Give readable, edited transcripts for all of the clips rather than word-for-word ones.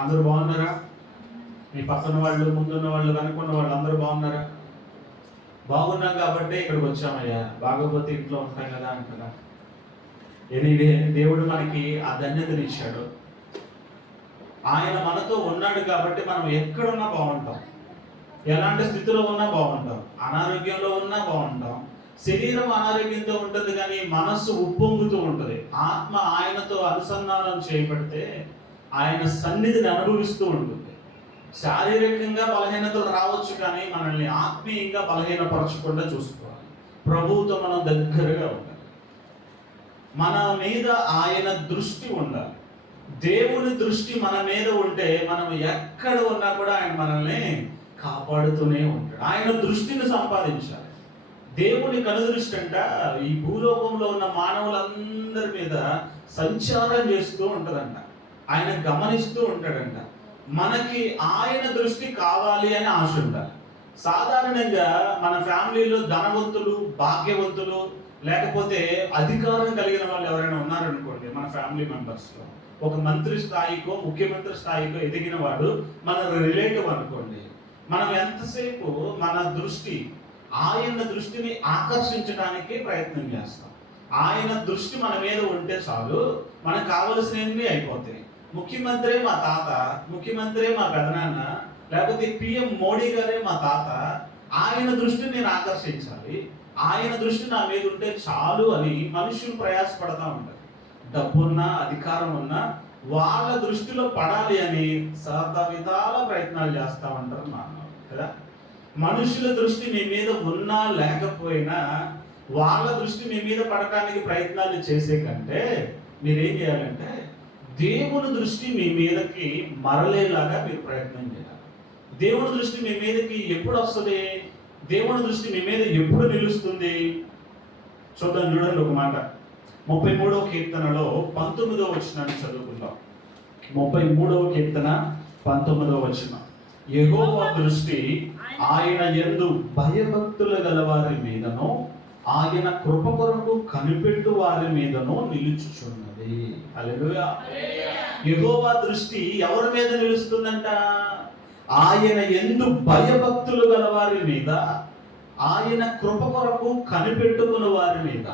అందరూ బాగున్నారా? మీ పక్కన వాళ్ళు, ముందున్న వాళ్ళు, వెనుకున్న వాళ్ళు అందరూ బాగున్నారా? బాగున్నాం కాబట్టి ఇక్కడికి వచ్చామయ్యా, బాగోపోతే ఇంట్లో ఉంటాం కదా అంటారా? ఎనీవే, దేవుడు మనకి ఆ ధన్యతని ఇచ్చాడు. ఆయన మనతో ఉన్నాడు కాబట్టి మనం ఎక్కడున్నా బాగుంటాం, ఎలాంటి స్థితిలో ఉన్నా బాగుంటాం, అనారోగ్యంలో ఉన్నా బాగుంటాం. శరీరం అనారోగ్యంతో ఉంటుంది కానీ మనస్సు ఉప్పొంగుతూ ఉంటుంది. ఆత్మ ఆయనతో అనుసంధానం చేయబడితే ఆయన సన్నిధిని అనుభవిస్తూ ఉంటుంది. శారీరకంగా బలహీనతలు రావచ్చు కానీ మనల్ని ఆత్మీయంగా బలహీనపరచకుండా చూసుకోవాలి. ప్రభువుతో మనం దగ్గరగా ఉండాలి. మన మీద ఆయన దృష్టి ఉండాలి. దేవుని దృష్టి మన మీద ఉంటే మనం ఎక్కడ ఉన్నా కూడా ఆయన మనల్ని కాపాడుతూనే ఉంటాడు. ఆయన దృష్టిని సంపాదించాలి. దేవుని కనుదృష్టి అంట ఈ భూలోకంలో ఉన్న మానవులందరి మీద సంచారం చేస్తూ ఉంటుందంట. ఆయన గమనిస్తూ ఉంటాడంట. మనకి ఆయన దృష్టి కావాలి అని ఆశ ఉండాలి. సాధారణంగా మన ఫ్యామిలీలో ధనవంతులు, భాగ్యవంతులు, లేకపోతే అధికారం కలిగిన వాళ్ళు ఎవరైనా ఉన్నారనుకోండి, మన ఫ్యామిలీ మెంబర్స్లో ఒక మంత్రి స్థాయికో ముఖ్యమంత్రి స్థాయికో ఎదిగిన వాడు మన రిలేటివ్ అనుకోండి, మనం ఎంతసేపు మన దృష్టి ఆయన దృష్టిని ఆకర్షించడానికి ప్రయత్నం చేస్తాం. ఆయన దృష్టి మన మీద ఉంటే చాలు, మనకు కావలసినవి అయిపోతాయి. ముఖ్యమంత్రి మా తాత, ముఖ్యమంత్రి మా పెదనాన్న, లేకపోతే పిఎం మోడీ గారే మా తాత, ఆయన దృష్టిని నేను ఆకర్షించాలి, ఆయన దృష్టి నా మీద ఉంటే చాలు అని మనుషులు ప్రయాసపడతా ఉంటారు. డబ్బున్నా అధికారం ఉన్నా వాళ్ళ దృష్టిలో పడాలి అని విధాల ప్రయత్నాలు చేస్తూ ఉంటారు మానవులు కదా. మనుషుల దృష్టి మీ మీద ఉన్నా లేకపోయినా వాళ్ళ దృష్టి మీ మీద పడటానికి ప్రయత్నాలు చేసే కంటే మీరేం చేయాలంటే దేవుని దృష్టి మీ మీదకి మరలేలాగా మీరు ప్రయత్నం చేయాలి. దేవుని దృష్టి మీ మీదకి ఎప్పుడు వస్తుంది? దేవుని దృష్టి మీ మీద ఎప్పుడు నిలుస్తుంది? చూడండి ఒక మాట. 33వ కీర్తనలో 19వ వచనాన్ని చదువుకుందాం. 33వ కీర్తన 19వ వచనం. యెహోవా దృష్టి ఆయన యందు భయభక్తులు గలవారి మీదను ఆయన కృప కొరకు కనిపెట్టు వారి మీదను నిలుచుచున్నది. హల్లెలూయా. యెహోవా దృష్టి ఎవరి మీద నిలుస్తుందంట? ఆయన యందు భయభక్తులు గలవారి మీద, ఆయన కృప కొరకు కనిపెట్టుకున్న వారి మీద.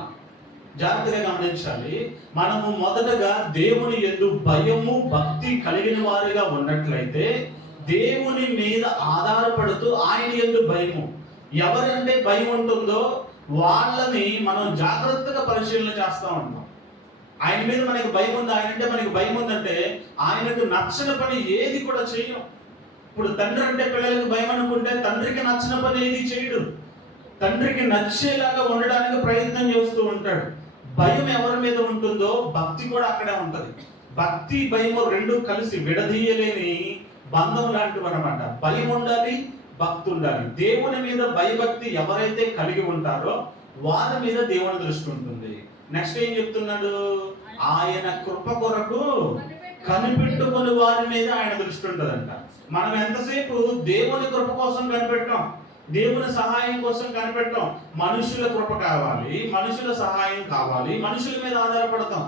జాగ్రత్తగా గమనించాలి. మనము మొదటగా దేవుని యందు భయము భక్తి కలిగిన వారిగా ఉన్నట్లయితే దేవుని మీద ఆధారపడుతూ ఆయన యందు భయము, ఎవరంటే భయం ఉంటుందో వాళ్ళని మనం జాగ్రత్తగా పరిశీలన చేస్తూ ఉంటాం. ఆయన మీద మనకి భయం ఉంది, ఆయన అంటే మనకి భయం ఉందంటే ఆయనకు నచ్చిన పని ఏది కూడా చేయం. ఇప్పుడు తండ్రి అంటే పిల్లలకు భయం అనుకుంటే తండ్రికి నచ్చిన పని ఏది చేయడు. తండ్రికి నచ్చేలాగా ఉండడానికి ప్రయత్నం చేస్తూ ఉంటాడు. భయం ఎవరి మీద ఉంటుందో భక్తి కూడా అక్కడే ఉంటుంది. భక్తి భయము రెండు కలిసి విడదీయలేని బంధం లాంటివి అన్నమాట. భయం ఉండాలి, భక్తి ఉండాలి. దేవుని మీద భయభక్తి ఎవరైతే కలిగి ఉంటారో వారి మీద దేవుని దృష్టి ఉంటుంది. నెక్స్ట్ ఏం చెప్తున్నాడు? ఆయన కృప కొరకు కనిపెట్టుకుని వారి మీద ఆయన దృష్టి ఉంటుందంట. మనం ఎంతసేపు దేవుని కృప కోసం కనిపెట్టాం, దేవుని సహాయం కోసం కనిపెట్టాం. మనుషుల కృప కావాలి, మనుషుల సహాయం కావాలి, మనుషుల మీద ఆధారపడతాం.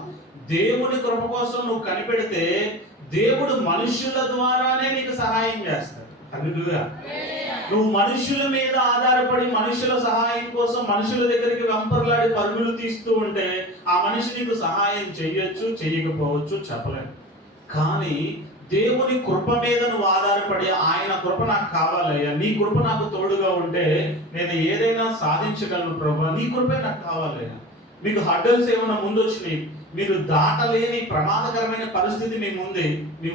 దేవుని కృప కోసం నువ్వు కనిపెడితే దేవుడు మనుషుల ద్వారానే నీకు సహాయం చేస్తాడు. హల్లెలూయా. నువ్వు మనుషుల మీద ఆధారపడి మనుషుల సహాయం కోసం మనుషుల దగ్గరికి వెంపర్లాడి పరుగులు తీస్తూ ఉంటే ఆ మనిషి నీకు సహాయం చేయొచ్చు, చేయకపోవచ్చు, చెప్పలేను. కానీ దేవుని కృప మీద నువ్వు ఆధారపడి ఆయన కృప నాకు కావాలయ్యా, నీ కృప నాకు తోడుగా ఉంటే నేను ఏదైనా సాధించగలను ప్రభా, నీ కృపే నాకు కావాలయ్యా. మీకు హడ్డల్స్ ఏమైనా ముందు వచ్చినాయి, మీరు దాటలేని ప్రమాదకరమైన పరిస్థితి మీ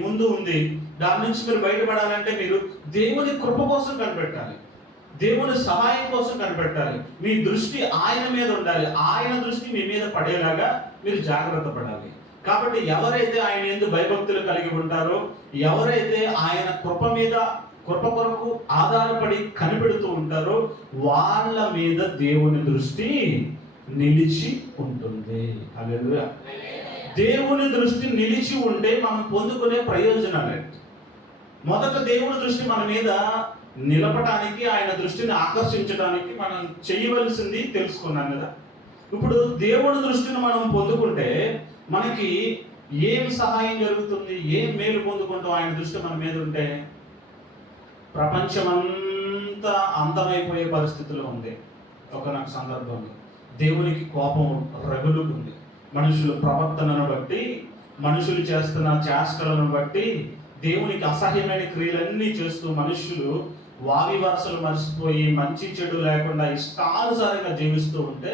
ముందు ఉంది, దాని నుంచి మీరు బయటపడాలంటే మీరు దేవుని కృప కోసం కనిపెట్టాలి, దేవుని సహాయం కోసం కనిపెట్టాలి. మీ దృష్టి ఆయన మీద ఉండాలి, ఆయన దృష్టి మీ మీద పడేలాగా మీరు జాగ్రత్త పడాలి. కాబట్టి ఎవరైతే ఆయన యందు భయభక్తులు కలిగి ఉంటారో, ఎవరైతే ఆయన కృప కొరకు ఆధారపడి కనిపెడుతూ ఉంటారో వాళ్ళ మీద దేవుని దృష్టి నిలిచి ఉంటుంది. హల్లెలూయా. దేవుని దృష్టి నిలిచి ఉంటే మనం పొందుకునే ప్రయోజనాలు. మొదట దేవుని దృష్టి మన మీద నిలపడానికి, ఆయన దృష్టిని ఆకర్షించడానికి మనం చేయవలసింది తెలుసుకున్నాం కదా. ఇప్పుడు దేవుని దృష్టిని మనం పొందుకుంటే మనకి ఏం సహాయం జరుగుతుంది, ఏం మేలు పొందుకుంటాం ఆయన దృష్టి మన మీద ఉంటే? ప్రపంచమంతా అంతమైపోయే పరిస్థితిలో ఉంది. ఒకనొక సందర్భంలో దేవునికి కోపం రగులుకుంది. మనుషుల ప్రవర్తనను బట్టి, మనుషులు చేస్తున్న చేష్టలను బట్టి, దేవునికి అసహ్యమైన క్రియలన్నీ చేస్తూ మనుషులు వావి వరసలు మర్చిపోయి మంచి చెడు లేకుండా ఇష్టానుసారంగా జీవిస్తూ ఉంటే,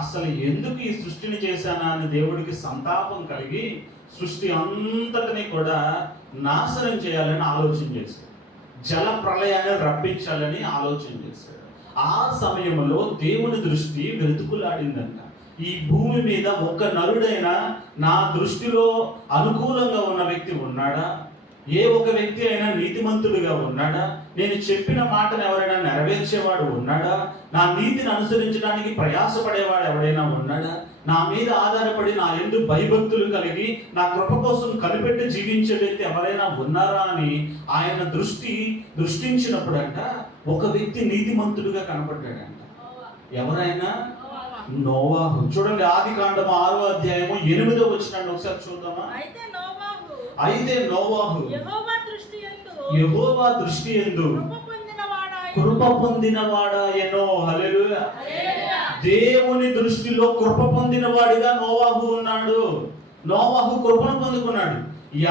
అసలు ఎందుకు ఈ సృష్టిని చేశానా అని దేవుడికి సంతాపం కలిగి సృష్టి అంతటిని కూడా నాశనం చేయాలని ఆలోచన చేశాడు. జల ప్రళయాన్ని రప్పించాలని ఆలోచన చేశాడు. ఆ సమయంలో దేవుని దృష్టి వెతుకులాడిందంట. ఈ భూమి మీద ఒక్క నరుడైనా నా దృష్టిలో అనుకూలంగా ఉన్న వ్యక్తి ఉన్నాడా? ఏ ఒక వ్యక్తి అయినా నీతిమంతుడిగా ఉన్నాడా? నేను చెప్పిన మాటను ఎవరైనా నెరవేర్చేవాడు ఉన్నాడా? నా నీతిని అనుసరించడానికి ప్రయాసపడేవాడు ఎవరైనా ఉన్నాడా? నా మీద ఆధారపడి నా యందు భయభక్తులు కలిగి నా కృప కోసం కనిపెట్టి జీవించే వ్యక్తి ఎవరైనా ఉన్నారా అని ఆయన దృష్టించినప్పుడంట ఒక వ్యక్తి నీతిమంతుడిగా కనపడ్డాడంట. ఎవరైనా? నోవాహు. చూడండి, ఆదికాండము 6వ అధ్యాయము 8వ వచనాన్ని ఒకసారి చూద్దామా? అయితే నోవాహు యెహోవా దృష్టి యందు కృప పొందినవాడాయెనో. హల్లెలూయా. దేవుని దృష్టిలో కృప పొందినవాడిగా నోవాహు ఉన్నాడు. నోవాహు కృపను పొందుకున్నాడు.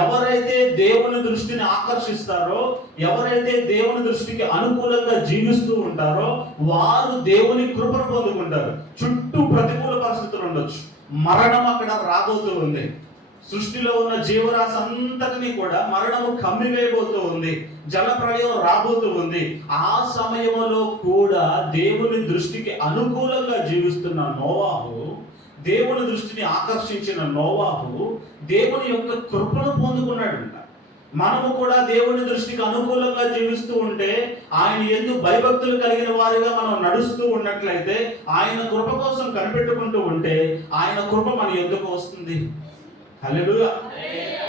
ఎవరైతే దేవుని దృష్టిని ఆకర్షిస్తారో, ఎవరైతే దేవుని దృష్టికి అనుకూలంగా జీవిస్తూ ఉంటారో వారు దేవుని కృపను పొందుకుంటారు. చుట్టూ ప్రతికూల పరిస్థితులు ఉండొచ్చు, మరణం అక్కడ రాబోతూ ఉంది, సృష్టిలో ఉన్న జీవరాశి అంతటినీ కూడా మరణము కమ్మివేయబోతూ ఉంది, జలప్రళయం రాబోతూ ఉంది. ఆ సమయంలో కూడా దేవుని దృష్టికి అనుకూలంగా జీవిస్తున్న నోవాహు, దేవుని దృష్టిని ఆకర్షించిన నోవాహు దేవుని యొక్క కృపను పొందుకున్నాడంట. మనము కూడా దేవుని దృష్టికి అనుకూలంగా జీవిస్తూ ఉంటే, ఆయన యందు భయభక్తులు కలిగిన వారిగా మనం నడుస్తూ ఉన్నట్లయితే, ఆయన కృప కోసం కనిపెట్టుకుంటూ ఉంటే ఆయన కృప మన యందుకు వస్తుంది. హల్లెలూయా.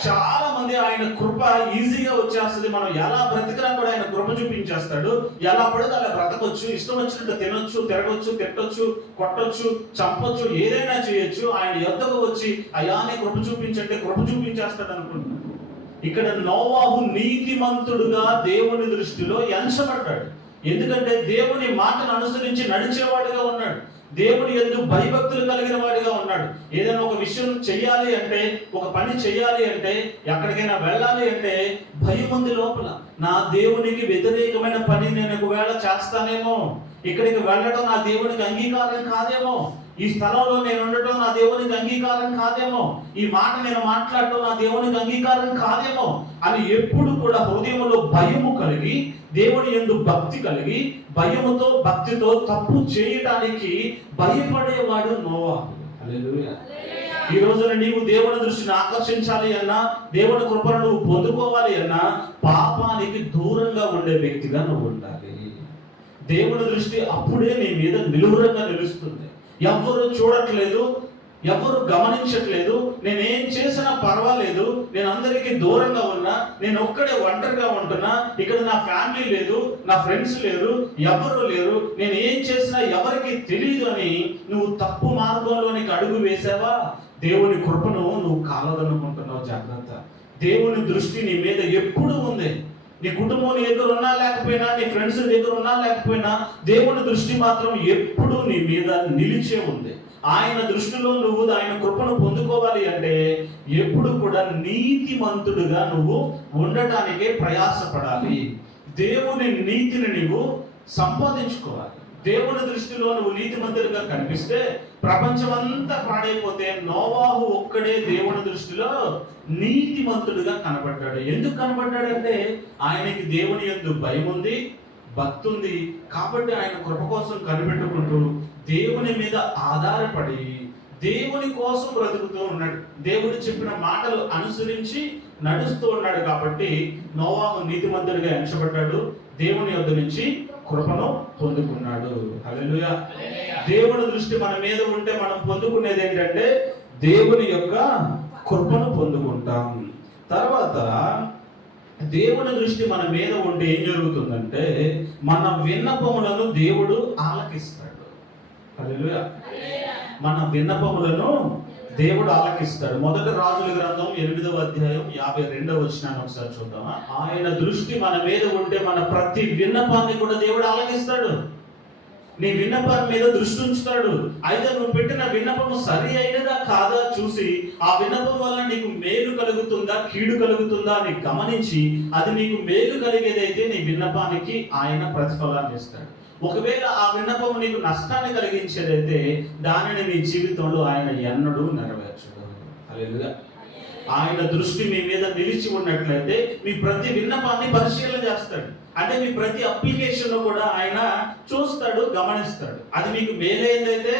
చాలా మంది ఆయన కృప ఈజీగా వచ్చేస్తుంది. మనం ఎలా బ్రతికినా కూడా ఆయన కృప చూపించేస్తాడు. ఎలా పడితే అలా బ్రతకొచ్చు, ఇష్టం వచ్చినట్టు తినొచ్చు, తిరగొచ్చు, తిట్టొచ్చు, కొట్టొచ్చు, చంపొచ్చు, ఏదైనా చేయొచ్చు. ఆయన యొద్దకు వచ్చి అయ్యా నీ కృప చూపించంటే కృప చూపించేస్తాడు అనుకుంటున్నాడు. ఇక్కడ నోవాహు నీతిమంతుడుగా దేవుని దృష్టిలో ఎంచబడ్డాడు. ఎందుకంటే దేవుని మాటను అనుసరించి నడిచేవాడిగా ఉన్నాడు. దేవుని యందు భయభక్తులు కలిగిన వాడిగా ఉన్నాడు. ఏదైనా ఒక విషయం చెయ్యాలి అంటే, ఒక పని చెయ్యాలి అంటే, ఎక్కడికైనా వెళ్ళాలి అంటే భయం ఉంది లోపల. నా దేవునికి వ్యతిరేకమైన పని నేను ఒకవేళ చేస్తానేమో, ఇక్కడికి వెళ్ళడం నా దేవునికి అంగీకారం కాదేమో, ఈ స్థలంలో నేను ఉండటం నా దేవునికి అంగీకారం కాదేమో, ఈ మాట నేను మాట్లాడటం నా దేవునికి అంగీకారం కాదేమో అని ఎప్పుడు కూడా హృదయంలో భయము కలిగి, దేవుని యందు భక్తి కలిగి, భయముతో భక్తితో తప్పు చేయడానికి భయపడేవాడు నోవాహు. హల్లెలూయా. ఈ రోజున నీవు దేవుని దృష్టిని ఆకర్షించాలి అన్నా, దేవుని కృపను నువ్వు పొందుకోవాలి అన్నా, పాపానికి దూరంగా ఉండే వ్యక్తిగా నువ్వు ఉండాలి. దేవుని దృష్టి అప్పుడే నీ మీద నిలువురంగా నిలుస్తుంది. ఎవరు చూడట్లేదు, ఎవరు గమనించట్లేదు, నేనేం చేసినా పర్వాలేదు, నేను అందరికీ దూరంగా ఉన్నా, నేను ఒక్కడే ఒంటరిగా ఉంటున్నా, ఇక్కడ నా ఫ్యామిలీ లేదు, నా ఫ్రెండ్స్ లేరు, ఎవరు లేరు, నేను ఏం చేసినా ఎవరికి తెలియదు అని నువ్వు తప్పు మార్గంలోనికి అడుగు వేసావా, దేవుని కృపను నువ్వు కాలదనుకుంటున్నావు. జాగ్రత్త. దేవుని దృష్టి నీ మీద ఎప్పుడు ఉంది. నీ కుటుంబం నీ దగ్గర ఉన్నా లేకపోయినా, నీ ఫ్రెండ్స్ దగ్గర ఉన్నా లేకపోయినా, దేవుని దృష్టి మాత్రం ఎప్పుడు నీ మీద నిలిచే ఉంది. ఆయన దృష్టిలో నువ్వు ఆయన కృపను పొందుకోవాలి అంటే ఎప్పుడు కూడా నీతిమంతుడుగా నువ్వు ఉండటానికే ప్రయాసపడాలి. దేవుని నీతిని నువ్వు సంపాదించుకోవాలి. దేవుని దృష్టిలో నువ్వు నీతిమంతుడిగా కనిపిస్తే ప్రపంచమంతా పాడైపోతే నోవాహు ఒక్కడే దేవుని దృష్టిలో నీతిమంతుడిగా కనబడ్డాడు. ఎందుకు కనబడ్డాడంటే ఆయనకి దేవుని యందు భయం ఉంది, భక్తి ఉంది. కాబట్టి ఆయన కృప కోసం కనిపెట్టుకుంటూ దేవుని మీద ఆధారపడి దేవుని కోసం బ్రతుకుతూ ఉన్నాడు. దేవుడు చెప్పిన మాటలు అనుసరించి నడుస్తూ ఉన్నాడు. కాబట్టి నోవాహు నీతిమంతుడిగా ఎంచబడ్డాడు, దేవుని యొద్ద నుంచి కృపను పొందుకున్నాడు. హల్లెలూయా. దేవుని దృష్టి మన మీద ఉంటే మనం పొందుకునేది ఏంటంటే దేవుని యొక్క కృపను పొందుకుంటాం. తర్వాత దేవుని దృష్టి మన మీద ఉంటే ఏం జరుగుతుందంటే మన విన్నపములను దేవుడు ఆలకిస్తాడు. హల్లెలూయా. మన విన్నపములను దేవుడు ఆలకిస్తాడు. మొదటి రాజుల గ్రంథం 8వ అధ్యాయం 52వ వచనాన్ని ఒకసారి చూద్దామా. ఆయన దృష్టి మన మీద ఉంటే మన ప్రతి విన్నపాన్ని కూడా దేవుడు ఆలకిస్తాడు. నీ విన్నపం మీద దృష్టి ఉంచుతాడు. అయితే నువ్వు పెట్టిన విన్నపము సరి అయినదా కాదా చూసి ఆ విన్నపం వల్ల నీకు మేలు కలుగుతుందా కీడు కలుగుతుందా అని గమనించి అది నీకు మేలు కలిగేదైతే నీ విన్నపానికి ఆయన ప్రతిఫలాన్ని ఇస్తాడు. ఒకవేళ ఆ విన్నపము నీకు నష్టాన్ని కలిగించేదైతే దానిని నీ జీవితంలో ఆయన ఎన్నడూ నెరవేర్చడు. హల్లెలూయా. ఆయన దృష్టి మీ మీద నిలిచి ఉన్నట్లయితే మీ ప్రతి విన్నపాన్ని పరిశీలన చేస్తాడు. అంటే మీ ప్రతి అప్లికేషన్ కూడా ఆయన చూస్తాడు, గమనిస్తాడు. అది మీకు మేలైందైతే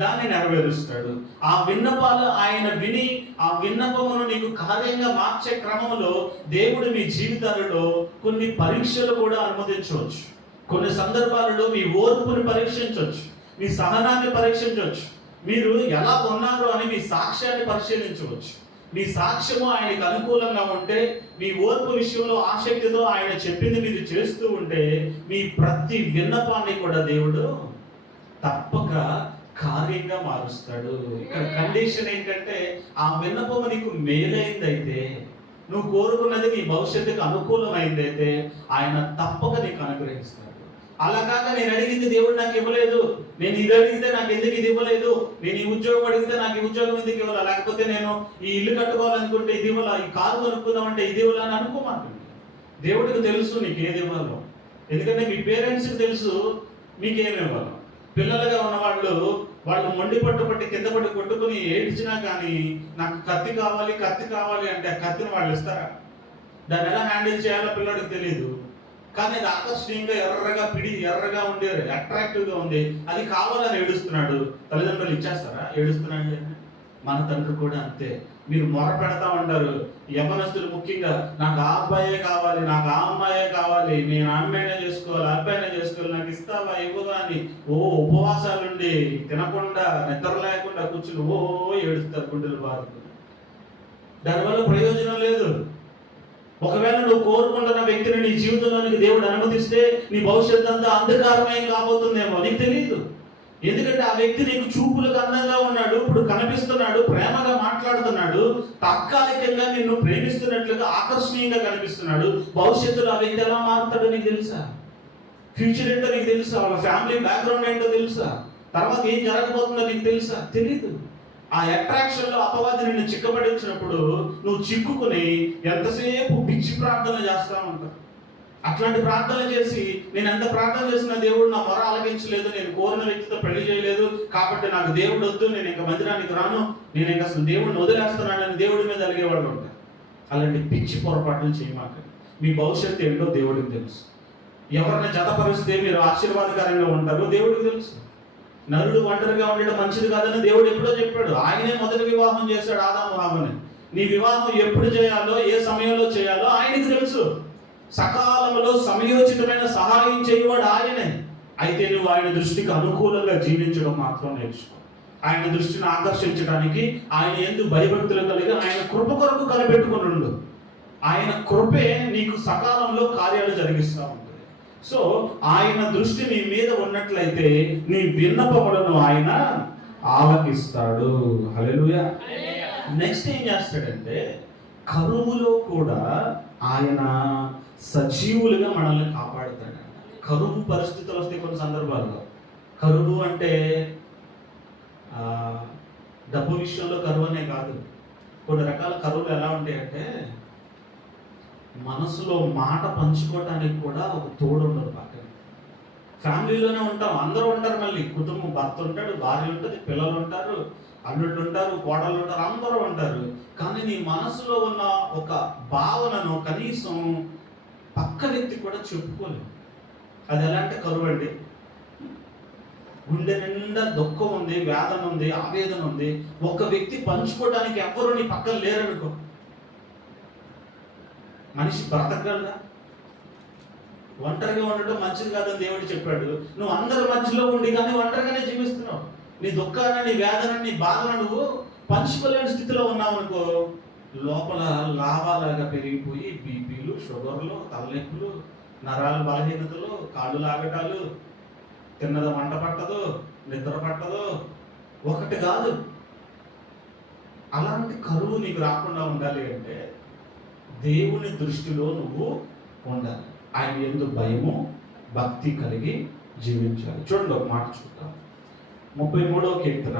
దాన్ని నెరవేరుస్తాడు. ఆ విన్నపాలు ఆయన విని ఆ విన్నపమును నీకు కార్యంగా మార్చే క్రమంలో దేవుడు మీ జీవితాలలో కొన్ని పరీక్షలు కూడా అనుమతించవచ్చు. కొన్ని సందర్భాలలో మీ ఓర్పుని పరీక్షించవచ్చు, మీ సహనాన్ని పరీక్షించవచ్చు, మీరు ఎలా ఉన్నారు అని మీ సాక్ష్యాన్ని పరిశీలించవచ్చు. మీ సాక్ష్యము ఆయనకు అనుకూలంగా ఉంటే, మీ ఓర్పు విషయంలో ఆసక్తితో ఆయన చెప్పింది మీరు చేస్తూ ఉంటే, మీ ప్రతి విన్నపాన్ని కూడా దేవుడు తప్పక కార్యంగా మారుస్తాడు. ఇక్కడ కండిషన్ ఏంటంటే ఆ విన్నపము నీకు మేలైందైతే, నువ్వు కోరుకున్నది నీ భవిష్యత్తుకు అనుకూలమైందైతే ఆయన తప్పక నీకు అనుగ్రహిస్తాడు. అలా కాక నేను అడిగింది దేవుడు నాకు ఇవ్వలేదు, నేను ఇది అడిగితే నాకు ఎందుకు ఇది ఇవ్వలేదు, నేను ఈ ఉద్యోగం అడిగితే నాకు ఈ ఉద్యోగం ఎందుకు ఇవ్వాలి, లేకపోతే నేను ఈ ఇల్లు కట్టుకోవాలనుకుంటే ఇది ఇవ్వాలా, ఈ కారు కొనుక్కుందామంటే ఇది ఇవ్వాలని అనుకోమాకండి. దేవుడికి తెలుసు నీకు ఏది ఇవ్వాలో. ఎందుకంటే మీ పేరెంట్స్కి తెలుసు మీకేమి ఇవ్వాలో. పిల్లలుగా ఉన్న వాళ్ళు మొండి పట్టి కింద పట్టి కొట్టుకుని ఏడ్చినా కానీ నాకు కత్తి కావాలి అంటే ఆ కత్తిని వాళ్ళు ఇస్తారా? దాన్ని ఎలా హ్యాండిల్ చేయాలో పిల్లడికి తెలియదు. కానీ అది ఆకర్షణీయంగా ఎర్రగా ఉండే అట్రాక్టివ్గా ఉంది, అది కావాలని ఏడుస్తున్నాడు. తల్లిదండ్రులు ఇచ్చేస్తారా? ఏడుస్తున్నాడు. మన తండ్రి కూడా అంతే. మీరు మొర పెడతా ఉంటారు యవ్వనస్తులు ముఖ్యంగా, నాకు ఆ అబ్బాయే కావాలి, నాకు ఆ అమ్మాయే కావాలి, నేను అమ్మాయినే చేసుకోవాలి, అబ్బాయినే చేసుకోవాలి, నాకు ఇస్తావా ఇవ్వవా అని ఉపవాసాలుండి తినకుండా నిద్ర లేకుండా కూర్చుని ఏడుస్తారు గుండెలు బారుతూ. దానివల్ల ప్రయోజనం లేదు. ఒకవేళ నువ్వు కోరుకుంటున్న వ్యక్తిని నీ జీవితంలోనికి దేవుడు అనుమతిస్తే నీ భవిష్యత్తు అంతా అంధకారమయం కాబోతుందేమో, నీకు తెలియదు. ఎందుకంటే ఆ వ్యక్తి నీకు చూపులకు అందంగా ఉన్నాడు, ఇప్పుడు కనిపిస్తున్నాడు, ప్రేమగా మాట్లాడుతున్నాడు, తాత్కాలికంగా నిన్ను ప్రేమిస్తున్నట్లుగా ఆకర్షణీయంగా కనిపిస్తున్నాడు. భవిష్యత్తులో ఆ వ్యక్తి ఎలా మారుతాడో నీకు తెలుసా? ఫ్యూచర్ ఏంటో నీకు తెలుసా? వాళ్ళ ఫ్యామిలీ బ్యాక్గ్రౌండ్ ఏంటో తెలుసా? తర్వాత ఏం జరగబోతుందో నీకు తెలుసా? తెలీదు. ఆ అట్రాక్షన్ లో అపవాది నిన్ను చిక్కబడించినప్పుడు నువ్వు చిక్కుకుని ఎంతసేపు పిచ్చి ప్రార్థన చేస్తా ఉంటావు. అట్లాంటి ప్రార్థన చేసి నేను ఎంత ప్రార్థన చేసిన దేవుడు నా మొర ఆలకించలేదు, నేను కోరిన వ్యక్తితో పెళ్లి చేయలేదు కాబట్టి నాకు దేవుడు వద్దు, నేను ఇంకా మందిరానికి రాను, నేను ఇంకా అసలు దేవుడిని వదిలేస్తున్నానని దేవుడి మీద అలిగేవాళ్ళు ఉంటారు. అలాంటి పిచ్చి పొరపాట్లు చేయమాకండి. మీ భవిష్యత్తు ఏంటో దేవుడికి తెలుసు. ఎవరిని జతపరిస్తే మీరు ఆశీర్వాదకరంగా ఉంటారో దేవుడికి తెలుసు. నరుడు ఒంటరిగా ఉండడం మంచిది కాదని దేవుడు ఎప్పుడో చెప్పాడు. ఆయనే మొదటి వివాహం చేశాడు ఆదాము హవ్వని. నీ వివాహం ఎప్పుడు చేయాలో ఏ సమయంలో చేయాలో ఆయనకి తెలుసు. సకాలంలో సమయోచితమైన సహాయం చేయవాడు ఆయనే. అయితే నువ్వు ఆయన దృష్టికి అనుకూలంగా జీవించడం మాత్రం నేర్చుకో. ఆయన దృష్టిని ఆకర్షించడానికి ఆయన యందు భయభక్తులు కలిగి ఆయన కృప కొరకు కనిపెట్టుకుని ఉండు. ఆయన కృపే నీకు సకాలంలో కార్యాలు జరిగిస్తూ ఉంటుంది. సో ఆయన దృష్టి నీ మీద ఉన్నట్లయితే నీ విన్నపములను ఆయన ఆలకిస్తాడు. హల్లెలూయా. నెక్స్ట్ ఏం చేస్తాడంటే కరువులో కూడా ఆయన సజీవులుగా మనల్ని కాపాడుతాడు. కరువు పరిస్థితులు వస్తాయి కొన్ని సందర్భాల్లో. కరువు అంటే డబ్బు విషయంలో కరువు అనే కాదు. కొన్ని రకాల కరువులు ఎలా ఉంటాయంటే మనసులో మాట పంచుకోవటానికి కూడా ఒక తోడు ఉండదు. పక్కన ఫ్యామిలీలోనే ఉంటాం, అందరూ ఉంటారు, మళ్ళీ కుటుంబం, భర్త ఉంటాడు, భార్య ఉంటుంది, పిల్లలు ఉంటారు, అల్లుళ్ళు ఉంటారు, కోడళ్ళు ఉంటారు, అందరూ ఉంటారు. కానీ నీ మనసులో ఉన్న ఒక భావనను కనీసం పక్క వ్యక్తి కూడా చెప్పుకోలేదు. అది ఎలాంటి కరువు అండి? గుండె నిండా దుఃఖం ఉంది, వేదన ఉంది, ఆవేదన ఉంది, ఒక వ్యక్తి పంచుకోవడానికి ఎవ్వరూ నీ పక్కన లేరనుకో, మనిషి బ్రతకగలదా? ఒంటరిగా ఉండటం మంచిది కాదని దేవుడు చెప్పాడు. నువ్వు అందరి మధ్యలో ఉండి కానీ ఒంటరిగానే జీవిస్తున్నావు. నీ దుఃఖాన్ని, నీ వేదన, నీ బాధను నువ్వు పంచుకోలేని స్థితిలో ఉన్నావు అనుకో, లోపల లాభాలాగా పెరిగిపోయి బీపీలు, షుగర్లు, తలనొప్పులు, నరాల బలహీనతలు, కాళ్ళు లాగటాలు, తిన్నది వంట పట్టదు, నిద్ర పట్టదు, ఒకటి కాదు అలాంటి కరువు నీకు రాకుండా ఉండాలి అంటే దేవుని దృష్టిలో నువ్వు ఉండాలి. ఆయన యందు భయము భక్తి కలిగి జీవించాలి. చూడండి ఒక మాట చూద్దాం. 33వ కీర్తన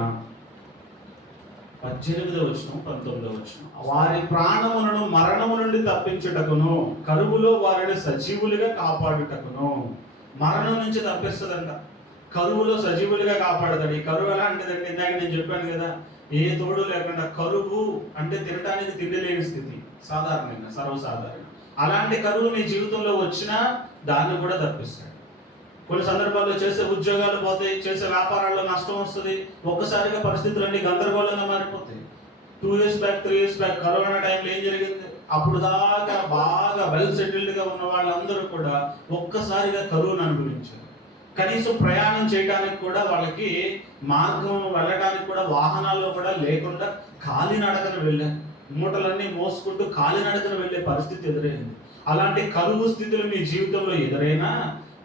18వ వచనం 19వ వచనం. వారి ప్రాణములను మరణము నుండి తప్పించుటకును కరువులో వారిని సజీవులుగా కాపాడుటకును. మరణం నుంచి తప్పిస్తుందంట, కరువులో సజీవులుగా కాపాడతాడు. ఈ కరువు ఎలాంటిదంటే ఇందాక నేను చెప్పాను కదా, ఏ తోడు లేకుండా. కరువు అంటే తినడానికి తిండి లేని స్థితి, సాధారణంగా సర్వసాధారణ. అలాంటి కరువు నీ జీవితంలో వచ్చినా దాన్ని కూడా తప్పిస్తాడు. కొన్ని సందర్భాల్లో చేసే ఉద్యోగాలు పోతాయి, చేసే వ్యాపారాల్లో నష్టం వస్తుంది, ఒక్కసారిగా పరిస్థితులన్నీ గందరగోళంగా మారిపోతాయి. 2 years back 3 years back corona టైంలో ఏం జరిగింది? అప్పుడు దాకా బాగా వెల్ సెటిల్డ్గా ఉన్న వాళ్ళందరూ కూడా ఒక్కసారిగా కరువును అనుభవించారు. కనీసం ప్రయాణం చేయడానికి కూడా వాళ్ళకి మార్గం వెళ్ళడానికి కూడా వాహనాల్లో కూడా లేకుండా కాలినడకన వెళ్ళారు. మూటలన్నీ మోసుకుంటూ కాలినడకన వెళ్ళే పరిస్థితి ఎదురైంది. అలాంటి కరువు స్థితులు మీ జీవితంలో ఎదురైనా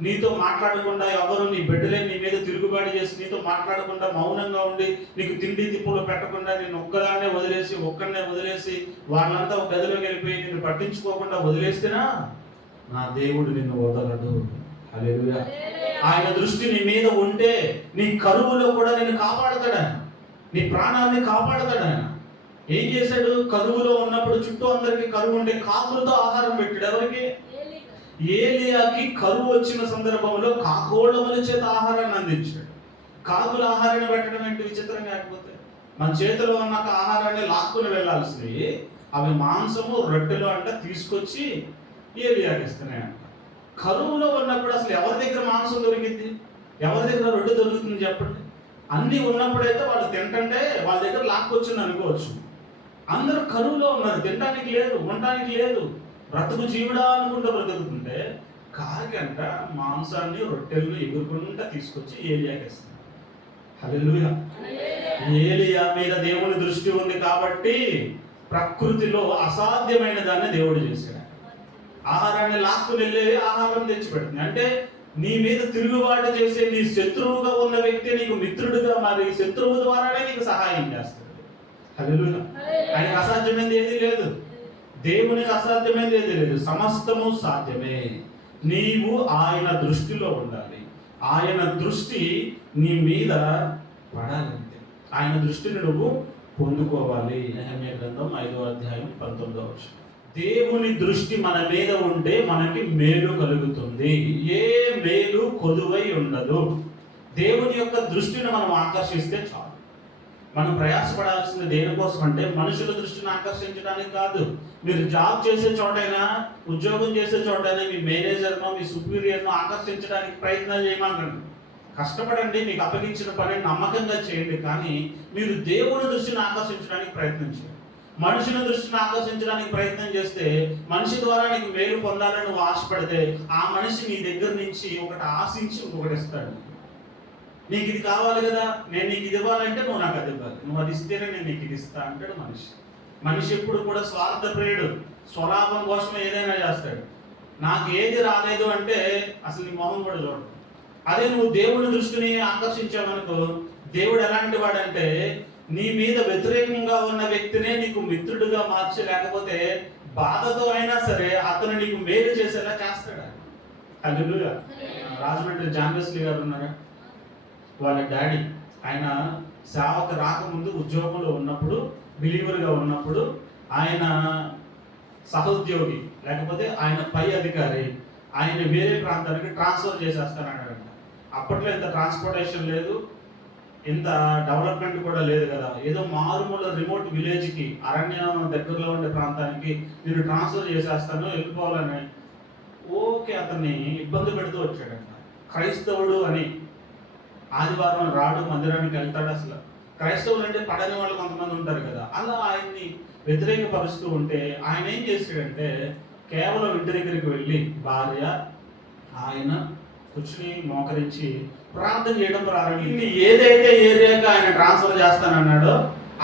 నీతో మాట్లాడకుండా, ఎవరు నీ బిడ్డలే నీ మీద తిరుగుబాటు చేసి నీతో మాట్లాడకుండా మౌనంగా ఉండి నీకు తిండి తిప్పులు పెట్టకుండా నిన్ను ఒక్కదాన్నే వదిలేసి ఒక్కడనే వదిలేసి వాళ్ళంతా ఒక గదిలోకి వెళ్ళిపోయి నిన్ను పట్టించుకోకుండా వదిలేస్తేనా నా దేవుడు నిన్ను వదలడు. హల్లెలూయా. ఆయన దృష్టి నీ మీద ఉంటే నీ కరువులో కూడా నిన్ను కాపాడతాడు ఆయన, నీ ప్రాణాన్ని కాపాడతాడు ఆయన. ఏం చేశాడు? కరువులో ఉన్నప్పుడు చుట్టూ అందరికి కరువు ఉంటే కాకులతో ఆహారం పెట్టాడు. ఎవరికి? ఏలియాకి కరువు వచ్చిన సందర్భంలో కాకోళ్ళముల చేత ఆహారాన్ని అందించాడు. కాకుల ఆహారాన్ని పెట్టడం ఏంటి విచిత్రంగా? లేకపోతే మన చేతిలో ఉన్న ఆహారాన్ని లాక్కుని వెళ్ళాల్సింది అవి మాంసము రొట్టెలు అంట తీసుకొచ్చి ఏలియాకి ఇస్తున్నాయంట. కరువులో ఉన్నప్పుడు అసలు ఎవరి దగ్గర మాంసం దొరికింది, ఎవరి దగ్గర రొట్టె దొరుకుతుంది చెప్పండి? అన్నీ ఉన్నప్పుడైతే వాళ్ళు తింటంటే వాళ్ళ దగ్గర లాక్కొచ్చింది అనుకోవచ్చు. అందరూ కరువులో ఉన్నారు, తినడానికి లేదు, ఉండటానికి లేదు, బ్రతుకు జీవుడా అనుకుంటూ బ్రతుకుతుంటే కాకంట మాంసాన్ని రొట్టెలను ఎగురుకుంటా తీసుకొచ్చి ఏలియాకి ఇస్తున్నారు. హల్లెలూయా. ఏలియా మీద దేవుని దృష్టి ఉంది కాబట్టి ప్రకృతిలో అసాధ్యమైన దాన్ని దేవుడు చేశాడు. ఆహారాన్ని లాక్కుని వెళ్ళే ఆహారం తెచ్చిపెడుతుంది. అంటే నీ మీద తిరుగుబాటు చేసే నీ శత్రువుగా ఉన్న వ్యక్తి నీకు మిత్రుడుగా మారి శత్రువు ద్వారానే నీకు సహాయం చేస్తాడు. హల్లెలూయా. ఆయనకు అసాధ్యమైనది ఏది లేదు, దేవునికి అసాధ్యమైనది ఏది లేదు, సమస్తము సాధ్యమే. నీవు ఆయన దృష్టిలో ఉండాలి, ఆయన దృష్టి నీ మీద పడాలంటే ఆయన దృష్టిని నువ్వు పొందుకోవాలి. నెహెమ్యా గ్రంథం 5వ అధ్యాయం 19వ వచనం. దేవుని దృష్టి మన మీద ఉంటే మనకి మేలు కలుగుతుంది, ఏ మేలు కొదువై ఉండదు. దేవుని యొక్క దృష్టిని మనం ఆకర్షిస్తే చాలు. మనం ప్రయాసపడాల్సింది దేనికోసం అంటే మనుషుల దృష్టిని ఆకర్షించడానికి కాదు. మీరు జాబ్ చేసే చోటైనా, ఉద్యోగం చేసే చోటైనా మీ మేనేజర్నో మీ సుపీరియర్నో ఆకర్షించడానికి ప్రయత్నాలు చేయమంటారు. కష్టపడండి, మీకు అప్పగించిన పని నమ్మకంగా చేయండి, కానీ మీరు దేవుని దృష్టిని ఆకర్షించడానికి ప్రయత్నం చేయండి. మనుషుల దృష్టిని ఆకర్షించడానికి ప్రయత్నం చేస్తే, మనిషి ద్వారా నీకు మేలు పొందాలని నువ్వు ఆశపడితే ఆ మనిషి నీ దగ్గర నుంచి ఒకటి ఆశించి ఇంకొకటి ఇస్తాడు. నీకు ఇది కావాలి కదా, నేను నీకు ఇది ఇవ్వాలంటే నువ్వు నాకు అది ఇవ్వాలి, నువ్వు అది ఇస్తేనే నేను నీకు ఇది ఇస్తా అంటాడు మనిషి. మనిషి ఎప్పుడు కూడా స్వార్థప్రియుడు, స్వలాభం కోసం ఏదైనా చేస్తాడు. నాకు ఏది రాలేదు అంటే అసలు నీ మొహం కూడా చూడదు. అదే నువ్వు దేవుని దృష్టిని ఆకర్షించావనుకో, దేవుడు ఎలాంటి వాడంటే నీ మీద వ్యతిరేకంగా ఉన్న వ్యక్తినే నీకు మిత్రుడుగా మార్చి, లేకపోతే బాధతో అయినా సరే అతను నీకు మేలు చేసేలా చేస్తాడు. హల్లెలూయా. రాజమండ్రి జాన్ వెస్లీ గారు ఉన్నారా, వాళ్ళ డాడీ ఆయన సేవకు రాకముందు ఉద్యోగంలో ఉన్నప్పుడు, బిలీవర్గా ఉన్నప్పుడు ఆయన సహోద్యోగి లేకపోతే ఆయన పై అధికారి ఆయన వేరే ప్రాంతానికి ట్రాన్స్ఫర్ చేసేస్తానన్నాడంట. అప్పట్లో ఇంత ట్రాన్స్పోర్టేషన్ లేదు, ఇంత డెవలప్మెంట్ కూడా లేదు కదా. ఏదో మారుమూల రిమోట్ విలేజ్కి, అరణ్యం దగ్గరలో ఉండే ప్రాంతానికి నేను ట్రాన్స్ఫర్ చేసేస్తాను, వెళ్ళిపోవాలని ఓకే అతన్ని ఇబ్బంది పెడుతూ వచ్చాడంట. క్రైస్తవుడు అని ఆదివారం రాడు, మందిరానికి వెళ్తాడు. అసలు క్రైస్తవులు అంటే పడని వాళ్ళు కొంతమంది ఉంటారు కదా, అలా ఆయన్ని వ్యతిరేకపరుస్తూ ఉంటే ఆయన ఏం చేశాడంటే కేవలం ఇంటి దగ్గరికి వెళ్ళి భార్య ఆయన కూర్చుని మోకరించి ప్రార్థన చేయడం ప్రారంభించి ఏదైతే ఏరియాకి ఆయన ట్రాన్స్ఫర్ చేస్తానన్నాడో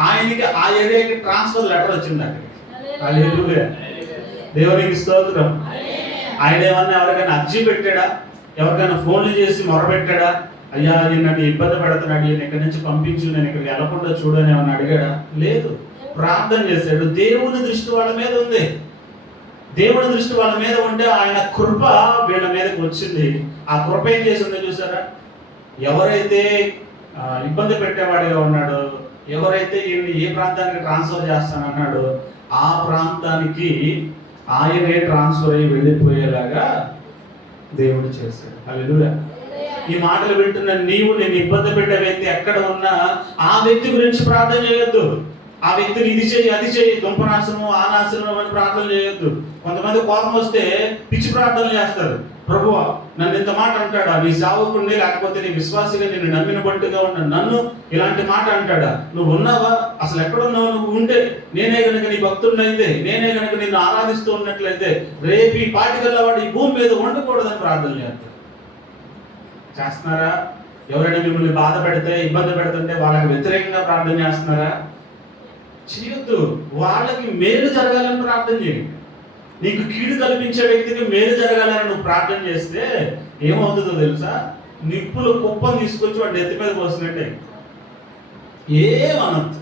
ఆయనకి ఆ ఏరియాకి ట్రాన్స్ఫర్ లెటర్ వచ్చింది అక్కడికి. హల్లెలూయా. దేవునికి స్తోత్రం. ఆయన ఏమన్నా ఎవరికైనా అర్జీ పెట్టాడా, ఎవరికైనా ఫోన్లు చేసి మొరపెట్టాడా, అయ్యా నిన్ను ఇబ్బంది పెడుతున్నాడు, నేను ఇక్కడి నుంచి పంపించు, నేను ఇక్కడికి వెళ్ళకుండా చూడని ఏమన్నా అడిగాడా? లేదు. ప్రార్థన చేశాడు. దేవుని దృష్టి వాళ్ళ మీద ఉంది. దేవుని దృష్టి వాళ్ళ మీద ఉంటే ఆయన కృప వీళ్ళ మీదకి వచ్చింది. ఆ కృప ఏం చేసిందో చూసారా? ఎవరైతే ఇబ్బంది పెట్టేవాడిగా ఉన్నాడో, ఎవరైతే ఈయన్ని ఏ ప్రాంతానికి ట్రాన్స్ఫర్ చేస్తానన్నాడో ఆ ప్రాంతానికి ఆయనే ట్రాన్స్ఫర్ అయ్యి వెళ్ళిపోయేలాగా దేవుడు చేశాడు. హల్లెలూయా. ఈ మాటలు వింటున్న నీవు, నేను ఇబ్బంది పెట్టే వ్యక్తి ఎక్కడ ఉన్నా ఆ వ్యక్తి గురించి ప్రార్థన చేయొద్దు. ఆ వ్యక్తిని ఇది చేయి అది చేయి, దుంపనాశనం ఆ నాశనం అని ప్రార్థన చేయొద్దు. కొంతమంది కోపం వస్తే పిచ్చి ప్రార్థనలు చేస్తారు. ప్రభువా, నన్ను ఇంత మాట అంటాడా? నీ సేవకుడిని, లేకపోతే నీ విశ్వాసిగా నిన్ను నమ్మిన బట్టుగా ఉన్న నన్ను ఇలాంటి మాట అంటాడా? నువ్వు ఉన్నావా? అసలు ఎక్కడున్నావు? నువ్వు ఉంటే నేనే కనుక నీ భక్తుడినైతే, నేనే కనుక నిన్ను ఆరాధిస్తూ ఉన్నట్లయితే రేపు ఈ పాటికల్లా వాడు ఈ భూమి మీద ఉండకూడదని ప్రార్థన చేస్తున్నారా? ఎవరైనా మిమ్మల్ని బాధ పెడితే, ఇబ్బంది పెడుతుంటే వాళ్ళకి వ్యతిరేకంగా ప్రార్థన చేస్తున్నారా? చేయొద్దు. వాళ్ళకి మేలు జరగాలని ప్రార్థన చేయండి. నీకు కీడు కల్పించే వ్యక్తికి మేలు జరగాలని నువ్వు ప్రార్థన చేస్తే ఏమవుతుందో తెలుసా? నిప్పులు కుప్పం తీసుకొచ్చి వాడు ఎత్తి మీద పోసినట్టే. ఏమనొద్దు.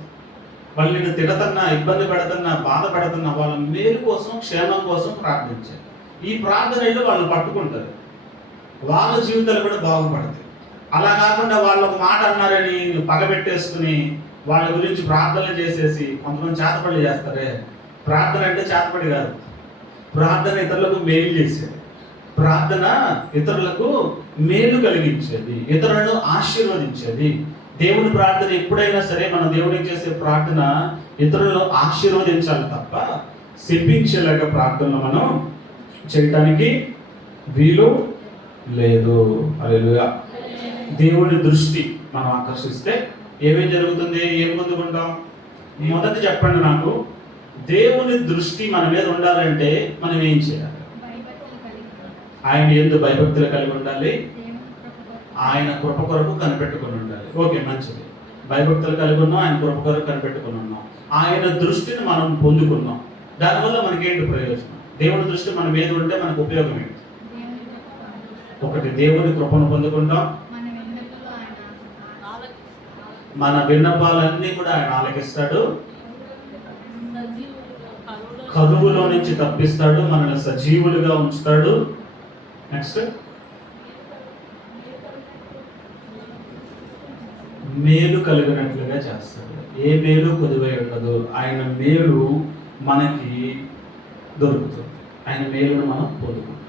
వాళ్ళు నిన్ను తిడతన్నా, ఇబ్బంది పెడుతున్నా, బాధ పెడుతున్నా వాళ్ళ మేలు కోసం, క్షేమం కోసం ప్రార్థించారు. ఈ ప్రార్థనలో వాళ్ళు పట్టుకుంటారు. వాళ్ళ జీవితాలు కూడా బాగుపడతాయి. అలా కాకుండా వాళ్ళు ఒక మాట అన్నారని పగబెట్టేసుకుని వాళ్ళ గురించి ప్రార్థనలు చేసేసి కొంతమంది చేతపడి చేస్తారే. ప్రార్థన అంటే చేతపడి కాదు. ప్రార్థన ఇతరులకు మేలు చేసేది. ప్రార్థన ఇతరులకు మేలు కలిగించేది, ఇతరులను ఆశీర్వదించేది. దేవుని ప్రార్థన ఎప్పుడైనా సరే, మనం దేవునికి చేసే ప్రార్థన ఇతరులను ఆశీర్వదించాలి తప్ప శపించేలాగా ప్రార్థనలు మనం చేయటానికి వీలు లేదు. హల్లెలూయా. దేవుని దృష్టి మనం ఆకర్షిస్తే ఏమేం జరుగుతుంది? ఏం పొందుకుంటాం? మొదటి చెప్పండి నాకు. దేవుని దృష్టి మన మీద ఉండాలంటే మనం ఏం చేయాలి? ఆయన యందు భయభక్తులు కలిగి ఉండాలి. ఆయన కృప కొరకు కనిపెట్టుకుని ఉండాలి. ఓకే, మంచిది. భయభక్తులు కలిగి ఉన్నాం, ఆయన కృప కొరకు కనిపెట్టుకుని ఉన్నాం, ఆయన దృష్టిని మనం పొందుకున్నాం. దానివల్ల మనకేంటి ప్రయోజనం? దేవుని దృష్టి మన మీద ఉంటే మనకు ఉపయోగం ఏంటి? ఒకటి, దేవుని కృపను పొందుకుంటాం. మన విన్నపాలన్నీ కూడా ఆయన ఆలకిస్తాడు. కరువులో నుంచి తప్పిస్తాడు, మనల్ని సజీవులుగా ఉంచుతాడు. నెక్స్ట్, మేలు కలిగినట్లుగా చేస్తాడు. ఏ మేలు కొదువై ఉండదు. ఆయన మేలు మనకి దొరుకుతుంది. ఆయన మేలును మనం పొందుకుంటాం.